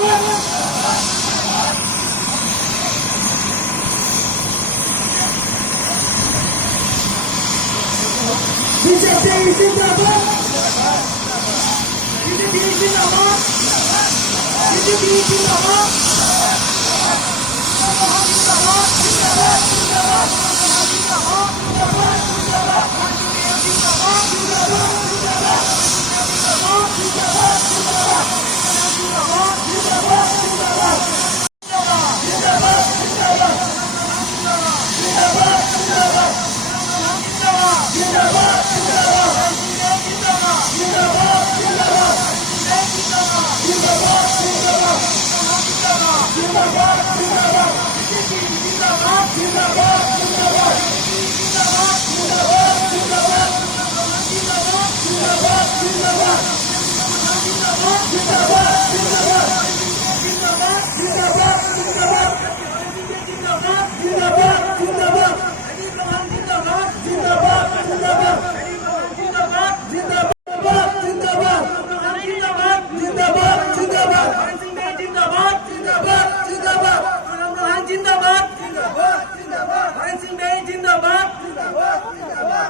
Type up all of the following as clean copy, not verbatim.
BJP Zindabad! BJP Zindabad! BJP Zindabad!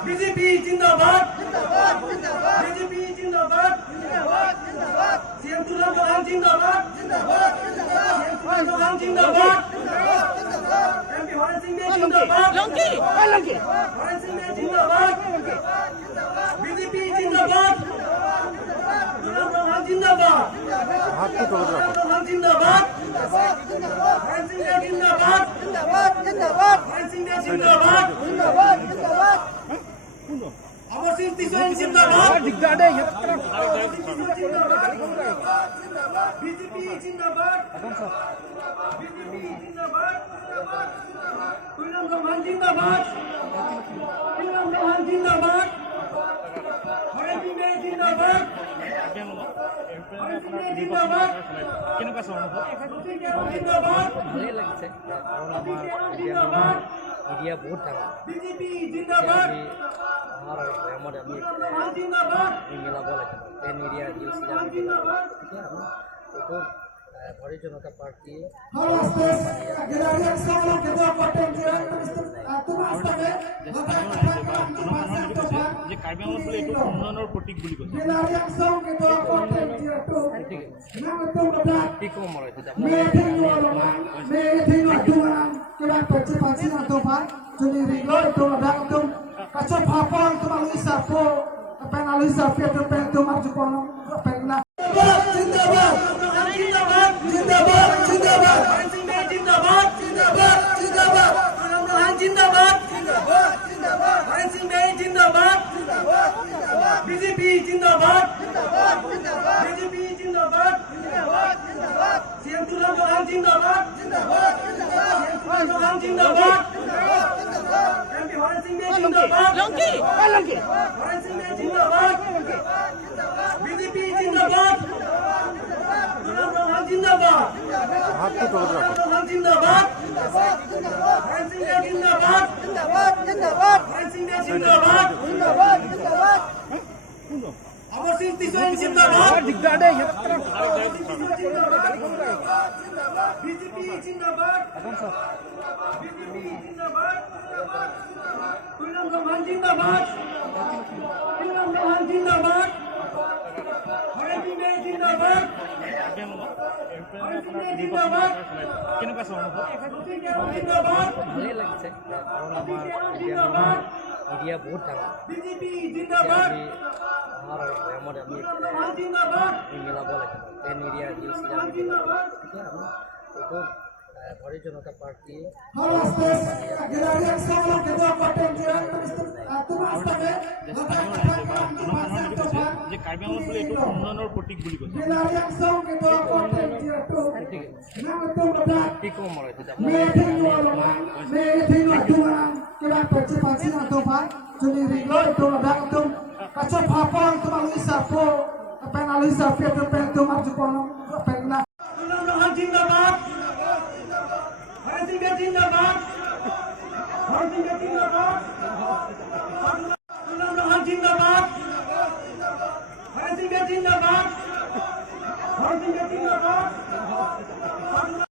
BJP Zindabad! BJP Zindabad! CM Tulan Johan Zindabad! CM Tulan Johan Zindabad! MP Haran Singh Zindabad! Haran Singh Zindabad! BJP Zindabad! Tulan Johan Zindabad! Johan Zindabad! Haran Singh Zindabad! Haran Singh Zindabad! Amar Singh Tiswain Zindabad! BJP Zindabad! BJP Zindabad! Tulan Johan Zindabad! Tulan Johan Zindabad! Haran Singh Zindabad! Haran Singh Zindabad! কেনেকুৱা চৰণৰ Zindabad! ভালেই লাগিছে কাৰণ আমাৰ media বহুত ডাঙৰ BJP Zindabad! আমাৰ প্ৰেমত আমি Zindabad! মিলাব লাগিব পেন মিডিয়া নিউজ এতিয়া আমি এইটো ভাৰতীয় জনতা পাৰ্টি যে কাৰ্বি আংলং বোলে এইটো উন্নয়নৰ প্ৰতীক বুলি কৈছে কি ক'ম আৰু BJP Zindabad! BJP Zindabad! CM Tulan Johan Zindabad! CM Tulan Johan Zindabad! MP Haran Singh Zindabad! Haran Singh Zindabad! BJP Zindabad! Tulan Johan Zindabad! Johan Zindabad! Haran Singh Zindabad! Haran Singh Zindabad! Amar Singh Tiswain Zindabad! BJP Zindabad! BJP Zindabad! Tulan Johan Zindabad! Tulan Johan Zindabad! Haran Singh Zindabad! Haran Singh Zindabad! কেনেকুৱা চৰণৰ Zindabad! ভালেই লাগিছে কাৰণ আমাৰ media বহুত ডাঙৰ BJP Zindabad! আমাৰ প্ৰেমত আমি Zindabad! মিলাব লাগিব পেন মিডিয়া নিউজ এতিয়া আমি এইটো ভাৰতীয় জনতা পাৰ্টি যে কাৰ্বি আংলং বোলে এইটো উন্নয়নৰ প্ৰতীক বুলি কৈছে কি ক'ম আৰু Penalisa, Pedro Pedro Marcos